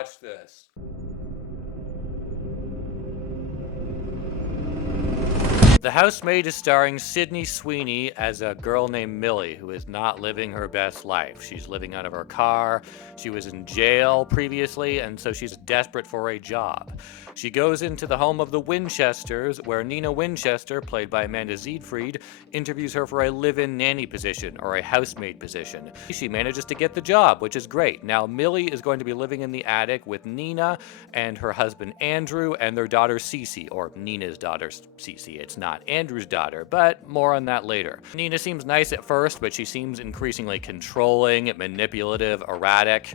watch this. The Housemaid is starring Sydney Sweeney as a girl named Millie who is not living her best life. She's living out of her car. She was in jail previously, and so she's desperate for a job. She goes into the home of the Winchesters, where Nina Winchester, played by Amanda Seyfried, interviews her for a live-in nanny position or a housemaid position. She manages to get the job, which is great. Now Millie is going to be living in the attic with Nina and her husband Andrew and their daughter Cece, or Nina's daughter Cece. It's not Andrew's daughter, but more on that later. Nina seems nice at first, but she seems increasingly controlling, manipulative, erratic.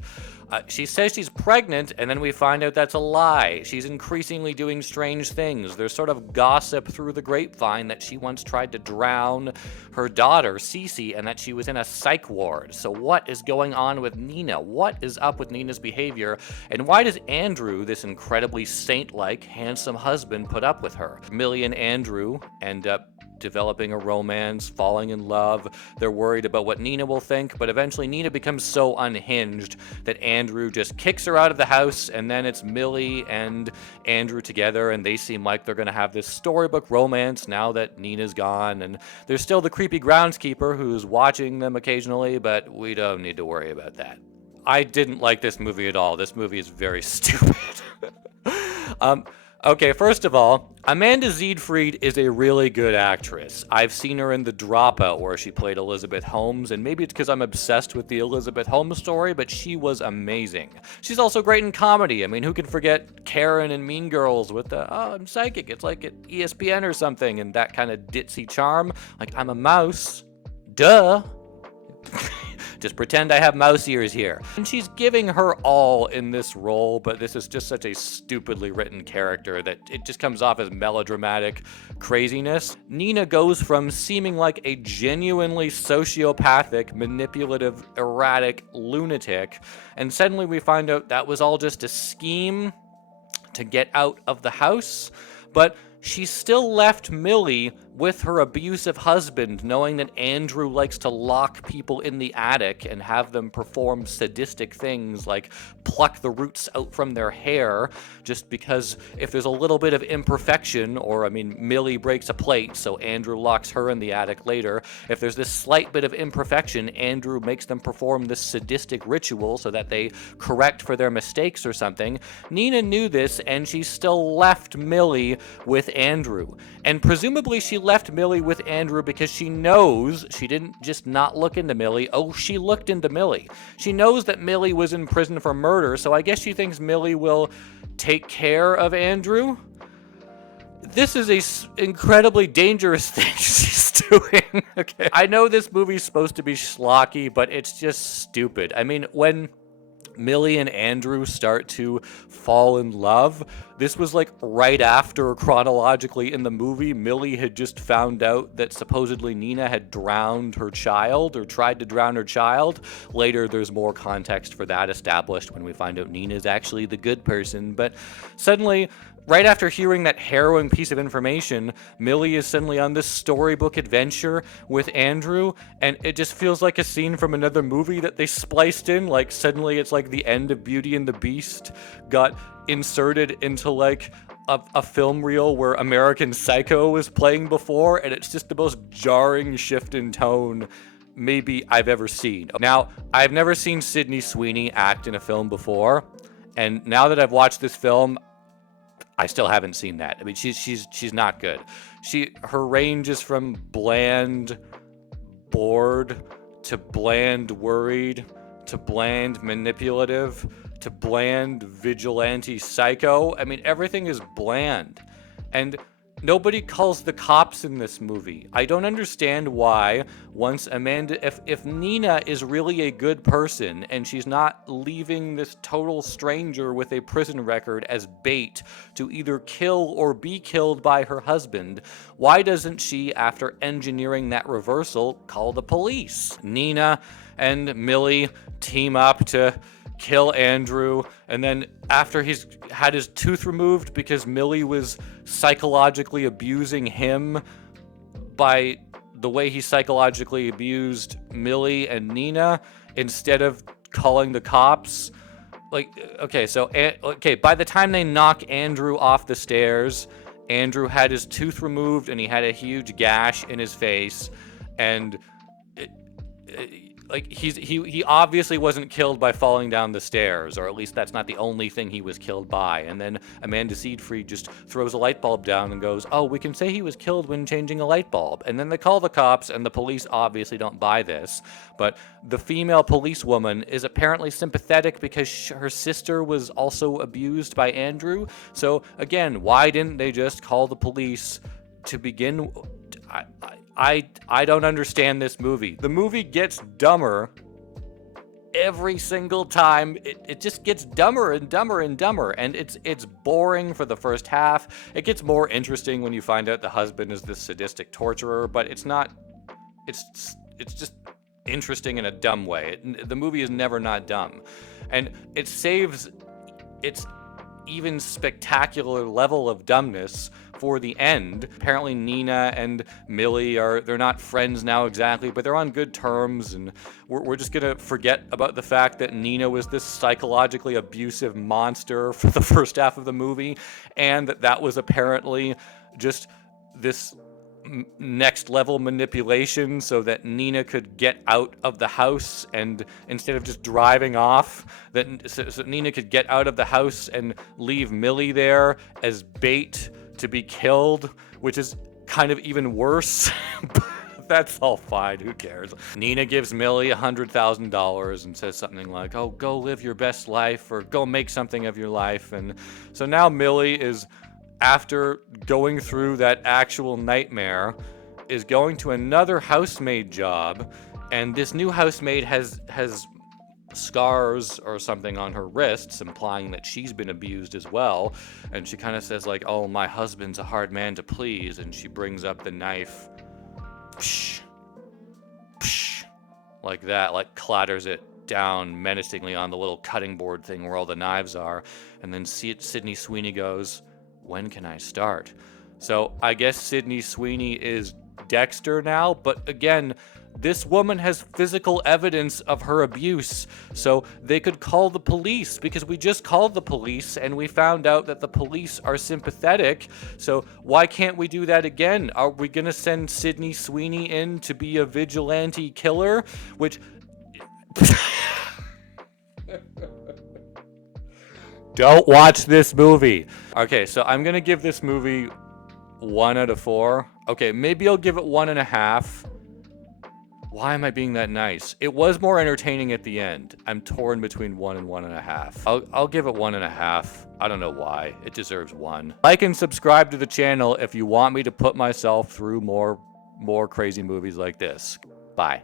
She says she's pregnant, and then we find out that's a lie. She's increasingly doing strange things. There's sort of gossip through the grapevine that she once tried to drown her daughter, Cece, and that she was in a psych ward. So what is going on with Nina? What is up with Nina's behavior? And why does Andrew, this incredibly saint-like, handsome husband, put up with her? Millie and Andrew end up developing a romance, falling in love. They're worried about what Nina will think, but eventually Nina becomes so unhinged that Andrew just kicks her out of the house, and then it's Millie and Andrew together, and they seem like they're going to have this storybook romance now that Nina's gone. And there's still the creepy groundskeeper who's watching them occasionally, but we don't need to worry about that. I didn't like this movie at all. This movie is very stupid. Okay, first of all, Amanda Seyfried is a really good actress. I've seen her in The Dropout, where she played Elizabeth Holmes, and maybe it's because I'm obsessed with the Elizabeth Holmes story, but she was amazing. She's also great in comedy. I mean, who can forget Karen in Mean Girls with the, oh, I'm psychic, it's like at ESPN or something, and that kind of ditzy charm. Like, I'm a mouse. Duh. Just pretend I have mouse ears here. And she's giving her all in this role, but this is just such a stupidly written character that it just comes off as melodramatic craziness. Nina goes from seeming like a genuinely sociopathic, manipulative, erratic lunatic, and suddenly we find out that was all just a scheme to get out of the house. But she still left Millie with her abusive husband, knowing that Andrew likes to lock people in the attic and have them perform sadistic things like pluck the roots out from their hair, just because if there's a little bit of imperfection, or, I mean, Millie breaks a plate, so Andrew locks her in the attic later. If there's this slight bit of imperfection, Andrew makes them perform this sadistic ritual so that they correct for their mistakes or something. Nina knew this, and she still left Millie with Andrew. And presumably she left Millie with Andrew because she knows she didn't just not look into Millie. Oh, she looked into Millie. She knows that Millie was in prison for murder, so I guess she thinks Millie will take care of Andrew. This is a incredibly dangerous thing she's doing. Okay. I know this movie's supposed to be schlocky, but it's just stupid. I mean, when Millie and Andrew start to fall in love, this was like right after, chronologically in the movie, Millie had just found out that supposedly Nina had drowned her child, or tried to drown her child. Later there's more context for that established when we find out Nina's actually the good person, but suddenly, right after hearing that harrowing piece of information, Millie is suddenly on this storybook adventure with Andrew, and it just feels like a scene from another movie that they spliced in. Like, suddenly it's like the end of Beauty and the Beast got inserted into like a film reel where American Psycho was playing before, and it's just the most jarring shift in tone maybe I've ever seen. Now, I've never seen Sydney Sweeney act in a film before, and now that I've watched this film, I still haven't seen that. I mean, she's not good. Her range is from bland, bored, to bland, worried, to bland, manipulative, to bland, vigilante, psycho. I mean, everything is bland. And nobody calls the cops in this movie. I don't understand why once Amanda, if Nina is really a good person and she's not leaving this total stranger with a prison record as bait to either kill or be killed by her husband, why doesn't she, after engineering that reversal, call the police? Nina and Millie team up to kill Andrew, and then after he's had his tooth removed because Millie was psychologically abusing him by the way he psychologically abused Millie and Nina, instead of calling the cops, like, okay, so, okay, by the time they knock Andrew off the stairs, Andrew had his tooth removed and he had a huge gash in his face, and like he obviously wasn't killed by falling down the stairs, or at least that's not the only thing he was killed by. And then Amanda Seyfried just throws a light bulb down and goes, "Oh, we can say he was killed when changing a light bulb." And then they call the cops, and the police obviously don't buy this. But the female policewoman is apparently sympathetic because her sister was also abused by Andrew. So again, why didn't they just call the police to begin? I don't understand this movie. The movie gets dumber every single time. It just gets dumber and dumber and dumber, and it's boring for the first half. It gets more interesting when you find out the husband is this sadistic torturer, but it's not. It's just interesting in a dumb way. The movie is never not dumb, and it saves its even spectacular level of dumbness for the end. Apparently Nina and Millie they're not friends now exactly, but they're on good terms, and we're just gonna forget about the fact that Nina was this psychologically abusive monster for the first half of the movie, and that was apparently just this next level manipulation so that Nina could get out of the house, and instead of just driving off, so Nina could get out of the house and leave Millie there as bait to be killed, which is kind of even worse. That's all fine, who cares? Nina gives Millie $100,000 and says something like, "Oh, go live your best life," or "Go make something of your life." And so now Millie is, after going through that actual nightmare, is going to another housemaid job, and this new housemaid has scars or something on her wrists, implying that she's been abused as well. And she kind of says like, "Oh, my husband's a hard man to please," and she brings up the knife, psh, psh, like that, like clatters it down menacingly on the little cutting board thing where all the knives are, and then Sydney Sweeney goes, "When can I start?" So I guess Sydney Sweeney is Dexter now, but again, this woman has physical evidence of her abuse, so they could call the police, because we just called the police and we found out that the police are sympathetic. So why can't we do that again? Are we gonna send Sydney Sweeney in to be a vigilante killer? Which don't watch this movie. Okay, so I'm gonna give this movie 1 out of 4. Okay, maybe I'll give it 1.5. Why am I being that nice? It was more entertaining at the end. I'm torn between 1 and 1.5. I'll give it 1.5. I don't know why. It deserves 1. Like and subscribe to the channel if you want me to put myself through more crazy movies like this. Bye.